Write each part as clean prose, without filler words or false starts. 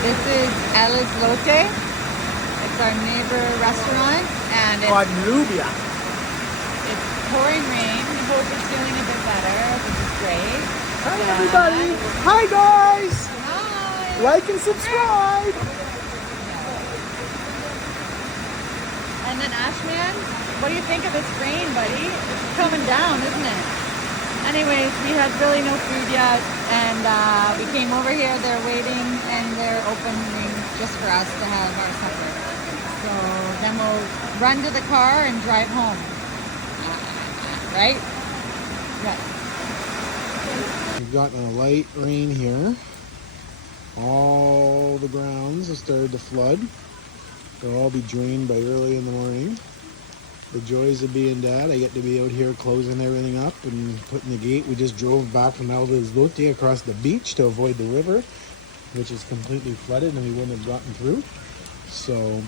This is El Islote. It's our neighbor restaurant, and On Nubia. it's pouring rain. We hope it's feeling a bit better, which is great. Hi everybody. Hi guys. Hi. Like and subscribe. And then Ashman, what do you think of this rain, buddy? It's coming down, isn't it? Anyways, we had really no food yet, and we came over here. They're waiting, and they're opening just for us to have our supper. So then we'll run to the car and drive home. Right? Yes. We've gotten a light rain here. All the grounds have started to flood. They'll all be drained by early in the morning. The joys of being dad, I get to be out here closing everything up and putting the gate. We just drove back from El Islote across the beach to avoid the river, which is completely flooded and we wouldn't have gotten through. So,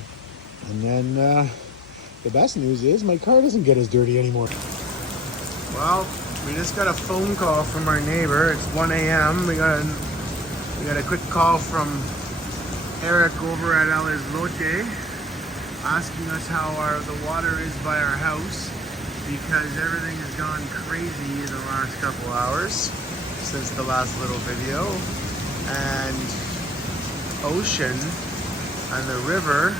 and then the best news is my car doesn't get as dirty anymore. Well, we just got a phone call from our neighbor. It's 1 a.m. We got a quick call from Eric over at El Islote, asking us how the water is by our house, because everything has gone crazy in the last couple hours since the last little video. And ocean and the river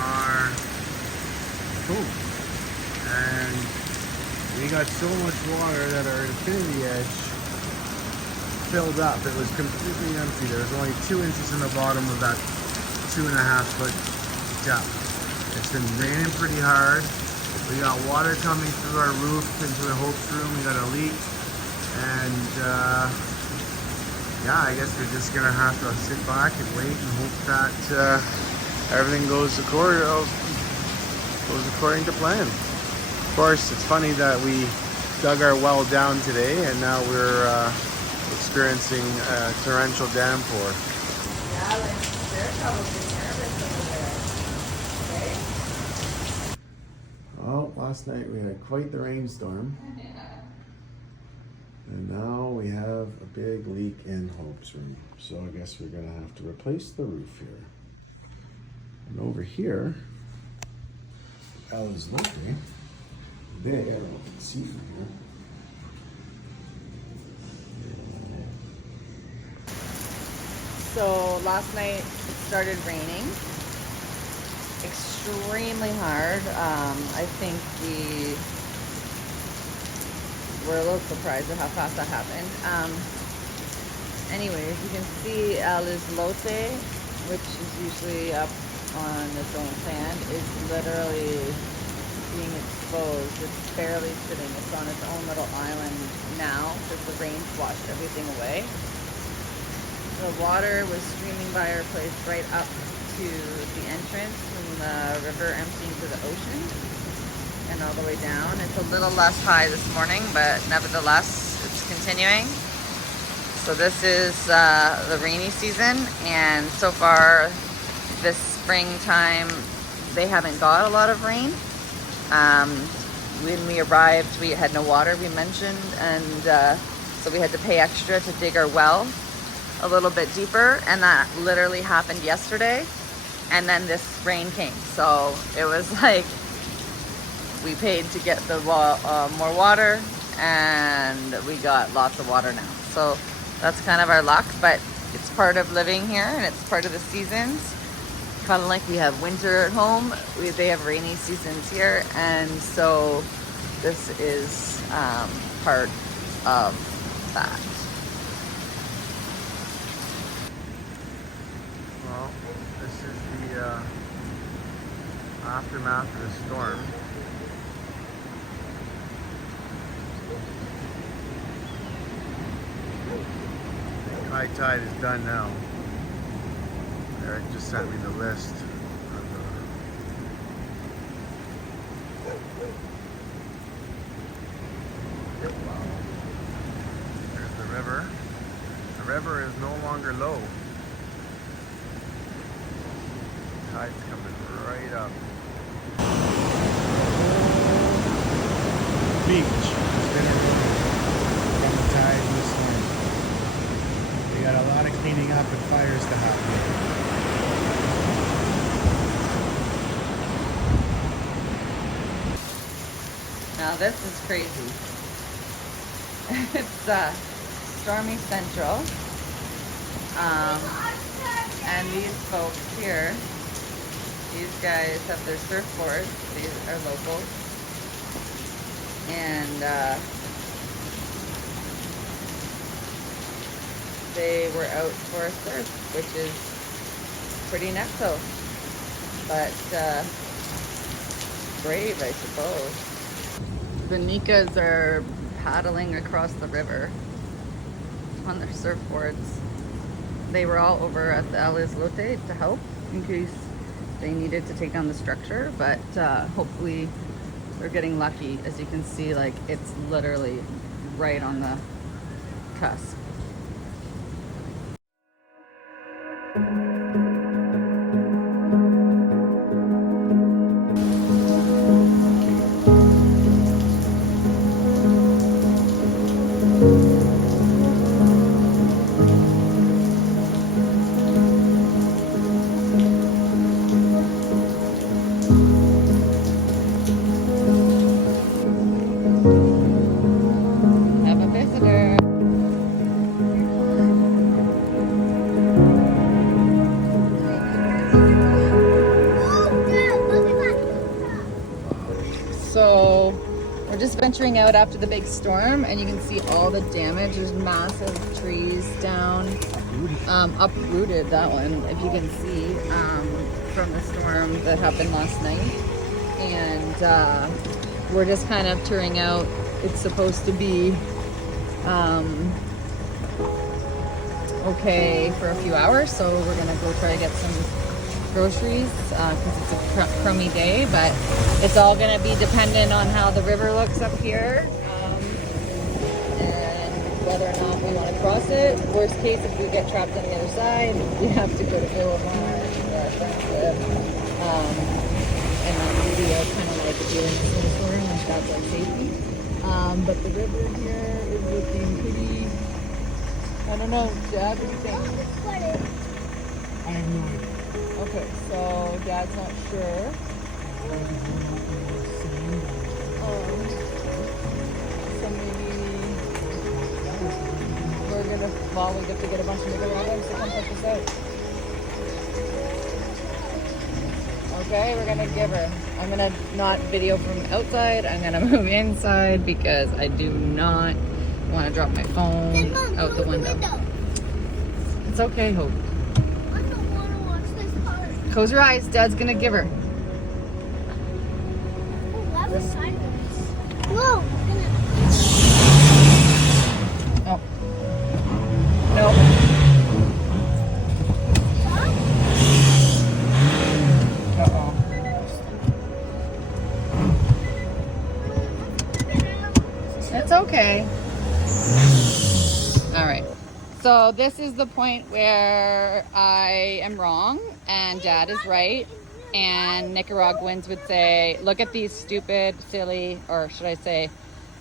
are full. And we got so much water that our infinity edge filled up. It was completely empty. There was only 2 inches in the bottom of that 2.5 foot depth. It's been raining pretty hard. We got water coming through our roof into the Hope's room. We got a leak, and yeah, I guess we're just gonna have to sit back and wait and hope that everything goes according to plan. Of course, it's funny that we dug our well down today, and now we're experiencing torrential downpour. Yeah, they're probably nervous over there. Okay? Well, last night we had quite the rainstorm. And now we have a big leak in Hope's room. So I guess we're gonna have to replace the roof here. And over here, El Islote, there, I don't know if you can see from here. So last night it started raining extremely hard. I think we were a little surprised at how fast that happened. Anyways, you can see El Islote, which is usually up on its own sand, is literally being exposed. It's barely sitting. It's on its own little island now because the rain's washed everything away. The water was streaming by our place right up to the entrance from the river emptying to the ocean and all the way down. It's a little less high this morning, but nevertheless, it's continuing. So this is the rainy season, and so far this springtime, they haven't got a lot of rain. When we arrived, we had no water, we mentioned, and so we had to pay extra to dig our well a little bit deeper, and that literally happened yesterday, and then this rain came. So it was like we paid to get the more water, and we got lots of water now. So that's kind of our luck, but it's part of living here, and it's part of the seasons. Kind of like we have winter at home, they have rainy seasons here, and so this is part of that. Well, this is the aftermath of the storm. The high tide is done now. Eric just sent me the list. There's the river. The river is no longer low. Tide's coming right up. Beach. It's been a tide this morning. We got a lot of cleaning up rapid fires to happen. Now this is crazy. It's stormy central. And these folks here, these guys have their surfboards. These are locals. And they were out for a surf, which is pretty nexo. But brave, I suppose. The Nikas are paddling across the river on their surfboards. They were all over at the Alice Lote to help in case they needed to take down the structure, but hopefully they're getting lucky. As you can see, like, it's literally right on the cusp. So we're just venturing out after the big storm, and you can see all the damage. There's massive trees down, uprooted, that one, if you can see, from the storm that happened last night. And we're just kind of touring out. It's supposed to be okay for a few hours, so we're gonna go try to get some groceries because it's a crummy day, but it's all going to be dependent on how the river looks up here, and whether or not we want to cross it. Worst case, if we get trapped on the other side, we have to go to Illinois where our friends live, and on video kind of like doing a snowstorm and that's like safety. But the river here is looking pretty, I don't know, Dad, what do you think? I have no idea. Okay, so Dad's not sure. So maybe we're gonna, well, we get to get a bunch of Nicaraguans to come check us out. Okay, we're gonna give her. I'm gonna not video from outside. I'm gonna move inside because I do not want to drop my phone out the window. It's okay, Hope. Close your eyes. Dad's gonna give her. Oh, that was sideways. Whoa! Oh. No. Uh-oh. It's okay. All right. So this is the point where I am wrong and Dad is right. And Nicaraguans would say, look at these stupid, silly, or should I say,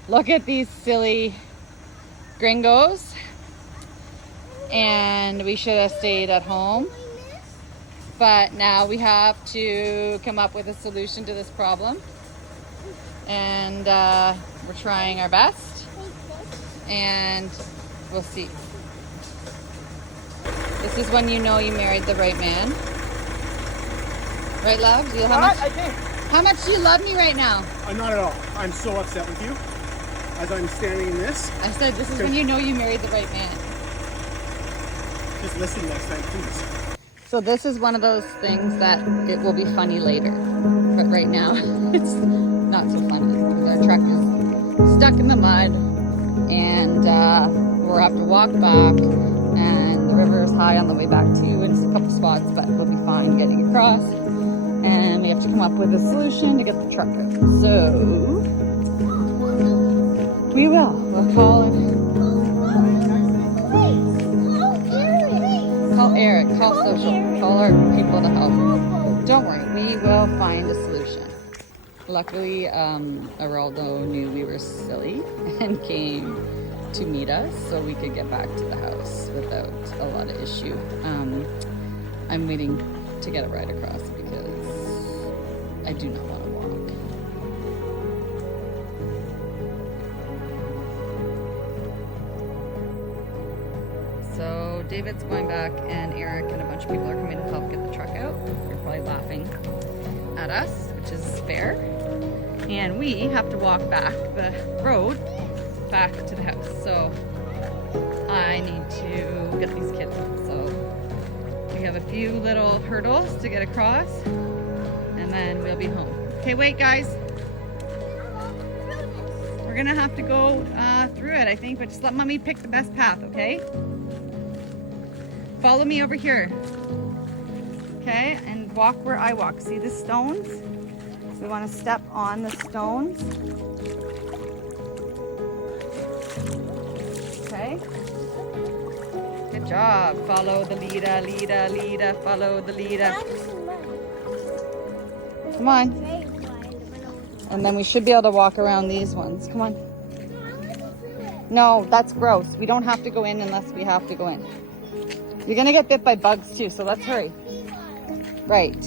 look at these silly gringos. And we should have stayed at home. But now we have to come up with a solution to this problem. And we're trying our best. And we'll see. This is when you know you married the right man. Right, love? How much do you love me right now? Not at all. I'm so upset with you as I'm standing in this. I said this is when you know you married the right man. Just listen next time, please. So this is one of those things that it will be funny later. But right now, it's not so funny. Our truck is stuck in the mud and we'll have to walk back. And the river is high on the way back too. It's a couple spots, but we'll be fine getting across. And we have to come up with a solution to get the truck out. So we will. We'll call him. Call Eric. Call social. Call our people to help. Don't worry. We will find a solution. Luckily, Araldo knew we were silly and came to meet us so we could get back to the house without a lot of issue. I'm waiting to get a ride across because I do not want to walk. So David's going back and Eric and a bunch of people are coming to help get the truck out. They're probably laughing at us, which is fair. And we have to walk back the road back to the house. So I need to get these kids. So we have a few little hurdles to get across and then we'll be home. Okay, wait guys. We're gonna have to go through it, I think, but just let mommy pick the best path, okay? Follow me over here. Okay, and walk where I walk. See the stones? So we want to step on the stones. Okay. Good job. Follow the leader, leader, leader. Follow the leader. Come on. And then we should be able to walk around these ones. Come on. No, that's gross. We don't have to go in unless we have to go in. You're gonna get bit by bugs too, so let's hurry. Right.